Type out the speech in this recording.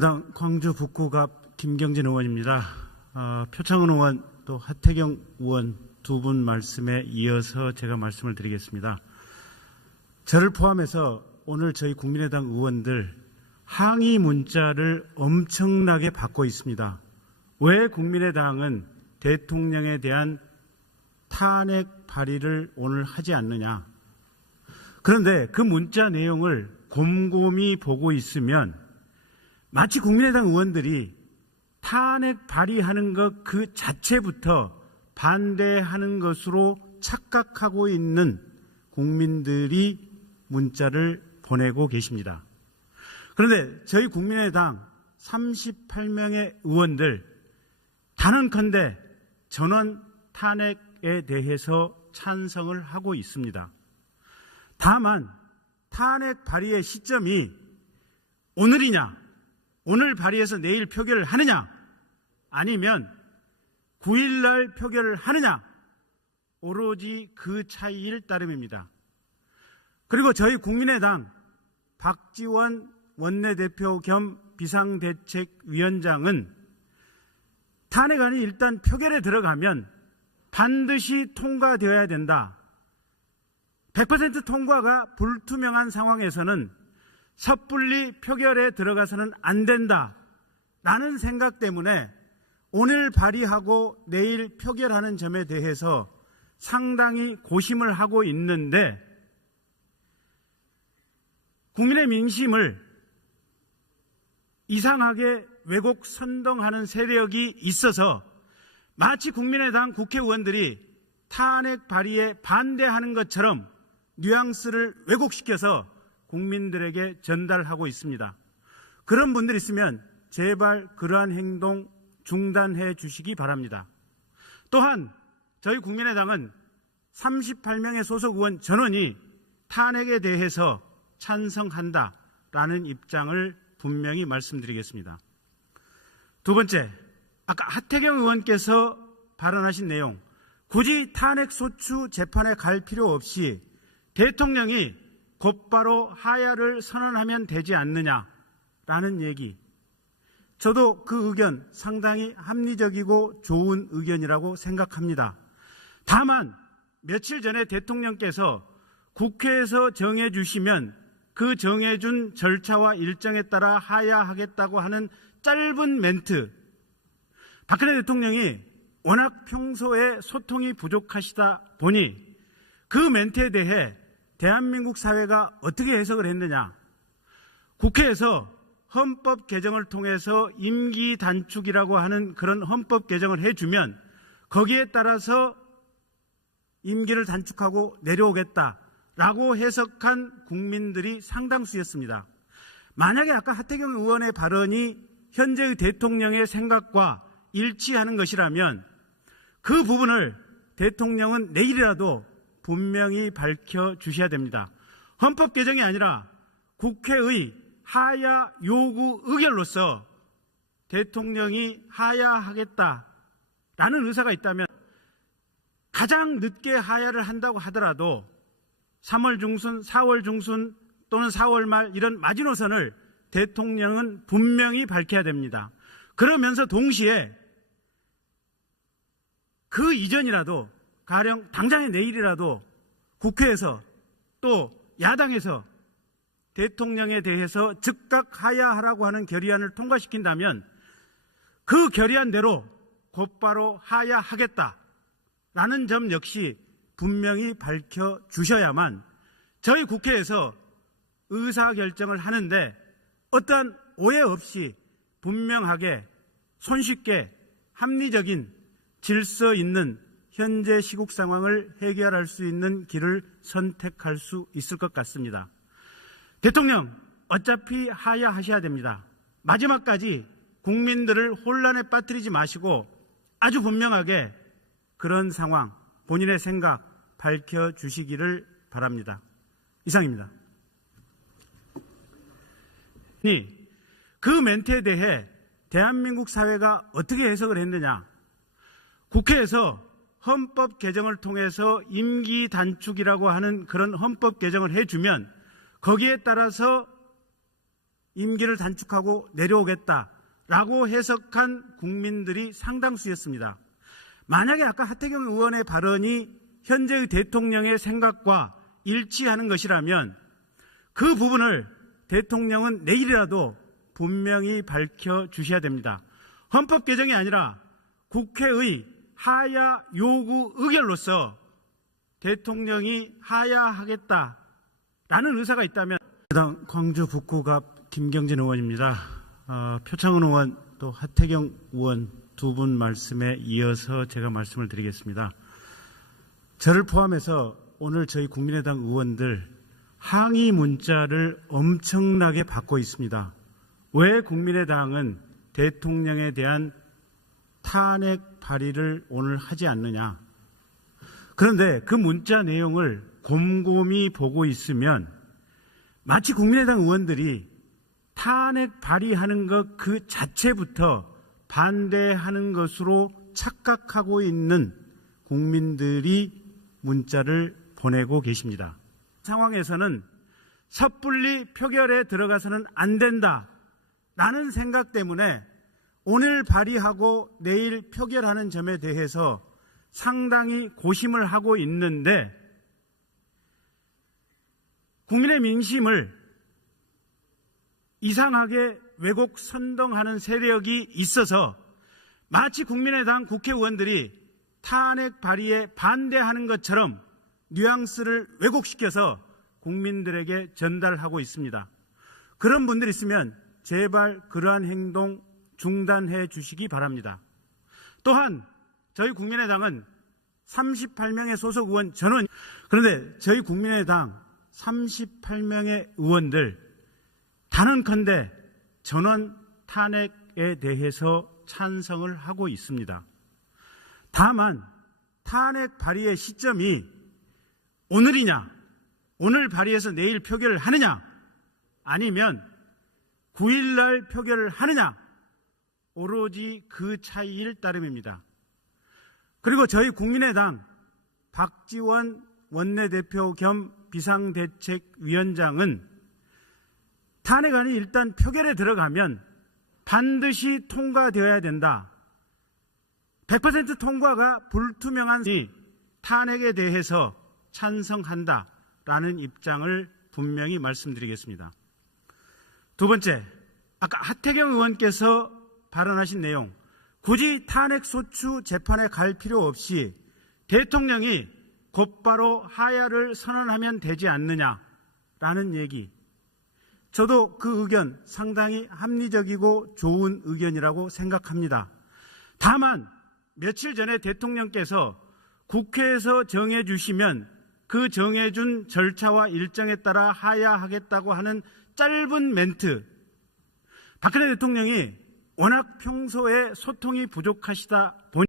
당 광주 북구갑 김경진 의원입니다. 표창원 의원 또 하태경 의원 두 분 말씀에 이어서 제가 말씀을 드리겠습니다. 저를 포함해서 오늘 저희 국민의당 의원들 항의 문자를 엄청나게 받고 있습니다. 왜 국민의당은 대통령에 대한 탄핵 발의를 오늘 하지 않느냐. 그런데 그 문자 내용을 곰곰이 보고 있으면 마치 국민의당 의원들이 탄핵 발의하는 것 그 자체부터 반대하는 것으로 착각하고 있는 국민들이 문자를 보내고 계십니다. 그런데 저희 국민의당 38명의 의원들 단언컨대 전원 탄핵에 대해서 찬성을 하고 있습니다. 다만 탄핵 발의의 시점이 오늘이냐, 오늘 발의해서 내일 표결을 하느냐, 아니면 9일날 표결을 하느냐, 오로지 그 차이일 따름입니다. 그리고 저희 국민의당 박지원 원내대표 겸 비상대책위원장은 탄핵안이 일단 표결에 들어가면 반드시 통과되어야 된다. 100% 통과가 불투명한 상황에서는 섣불리 표결에 들어가서는 안 된다라는 생각 때문에 오늘 발의하고 내일 표결하는 점에 대해서 상당히 고심을 하고 있는데, 국민의 민심을 이상하게 왜곡 선동하는 세력이 있어서 마치 국민의당 국회의원들이 탄핵 발의에 반대하는 것처럼 뉘앙스를 왜곡시켜서 국민들에게 전달하고 있습니다. 그런 분들 있으면 제발 그러한 행동 중단해 주시기 바랍니다. 또한 저희 국민의당은 38명의 소속 의원 전원이 탄핵에 대해서 찬성한다라는 입장을 분명히 말씀드리겠습니다. 두 번째, 아까 하태경 의원께서 발언하신 내용, 굳이 탄핵소추 재판에 갈 필요 없이 대통령이 곧바로 하야를 선언하면 되지 않느냐라는 얘기, 저도 그 의견 상당히 합리적이고 좋은 의견이라고 생각합니다. 다만 며칠 전에 대통령께서 국회에서 정해주시면 그 정해준 절차와 일정에 따라 하야하겠다고 하는 짧은 멘트, 박근혜 대통령이 워낙 평소에 소통이 부족하시다 보니 그 멘트에 대해 대한민국 사회가 어떻게 해석을 했느냐. 국회에서 헌법 개정을 통해서 임기 단축이라고 하는 그런 헌법 개정을 해주면 거기에 따라서 임기를 단축하고 내려오겠다라고 해석한 국민들이 상당수였습니다. 만약에 아까 하태경 의원의 발언이 현재의 대통령의 생각과 일치하는 것이라면 그 부분을 대통령은 내일이라도 분명히 밝혀주셔야 됩니다. 헌법 개정이 아니라 국회의 하야 요구 의결로서 대통령이 하야하겠다라는 의사가 있다면 가장 늦게 하야를 한다고 하더라도 3월 중순, 4월 중순 또는 4월 말 이런 마지노선을 대통령은 분명히 밝혀야 됩니다. 그러면서 동시에 그 이전이라도 가령 당장의 내일이라도 국회에서 또 야당에서 대통령에 대해서 즉각 하야하라고 하는 결의안을 통과시킨다면 그 결의안대로 곧바로 하야하겠다라는 점 역시 분명히 밝혀주셔야만 저희 국회에서 의사결정을 하는데 어떠한 오해 없이 분명하게 손쉽게 합리적인 질서 있는 현재 시국 상황을 해결할 수 있는 길을 선택할 수 있을 것 같습니다. 대통령 어차피 하야하셔야 됩니다. 마지막까지 국민들을 혼란에 빠뜨리지 마시고 아주 분명하게 그런 상황, 본인의 생각 밝혀주시기를 바랍니다. 이상입니다. 그 멘트에 대해 대한민국 사회가 어떻게 해석을 했느냐. 국회에서 헌법 개정을 통해서 임기 단축이라고 하는 그런 헌법 개정을 해주면 거기에 따라서 임기를 단축하고 내려오겠다라고 해석한 국민들이 상당수였습니다. 만약에 아까 하태경 의원의 발언이 현재의 대통령의 생각과 일치하는 것이라면 그 부분을 대통령은 내일이라도 분명히 밝혀주셔야 됩니다. 헌법 개정이 아니라 국회의 하야 요구 의결로서 대통령이 하야하겠다라는 의사가 있다면 당 광주 북구갑 김경진 의원입니다. 표창원 의원 또 하태경 의원 두 분 말씀에 이어서 제가 말씀을 드리겠습니다. 저를 포함해서 오늘 저희 국민의당 의원들 항의 문자를 엄청나게 받고 있습니다. 왜 국민의당은 대통령에 대한 탄핵 발의를 오늘 하지 않느냐. 그런데 그 문자 내용을 곰곰이 보고 있으면 마치 국민의당 의원들이 탄핵 발의하는 것 그 자체부터 반대하는 것으로 착각하고 있는 국민들이 문자를 보내고 계십니다. 상황에서는 섣불리 표결에 들어가서는 안 된다라는 생각 때문에 오늘 발의하고 내일 표결하는 점에 대해서 상당히 고심을 하고 있는데 국민의 민심을 이상하게 왜곡 선동하는 세력이 있어서 마치 국민의당 국회의원들이 탄핵 발의에 반대하는 것처럼 뉘앙스를 왜곡시켜서 국민들에게 전달하고 있습니다. 그런 분들 있으면 제발 그러한 행동 중단해 주시기 바랍니다. 또한 저희 국민의당은 38명의 소속 의원 전원, 그런데 저희 국민의당 38명의 의원들 단언컨대 전원 탄핵에 대해서 찬성을 하고 있습니다. 다만 탄핵 발의의 시점이 오늘이냐, 오늘 발의해서 내일 표결을 하느냐, 아니면 9일날 표결을 하느냐, 오로지 그 차이일 따름입니다. 그리고 저희 국민의당 박지원 원내대표 겸 비상대책위원장은 탄핵안이 일단 표결에 들어가면 반드시 통과되어야 된다. 100% 통과가 불투명한 탄핵에 대해서 찬성한다라는 입장을 분명히 말씀드리겠습니다. 두 번째, 아까 하태경 의원께서 발언하신 내용, 굳이 탄핵소추 재판에 갈 필요 없이 대통령이 곧바로 하야를 선언하면 되지 않느냐라는 얘기, 저도 그 의견 상당히 합리적이고 좋은 의견이라고 생각합니다. 다만 며칠 전에 대통령께서 국회에서 정해주시면 그 정해준 절차와 일정에 따라 하야하겠다고 하는 짧은 멘트, 박근혜 대통령이 워낙 평소에 소통이 부족하시다 보니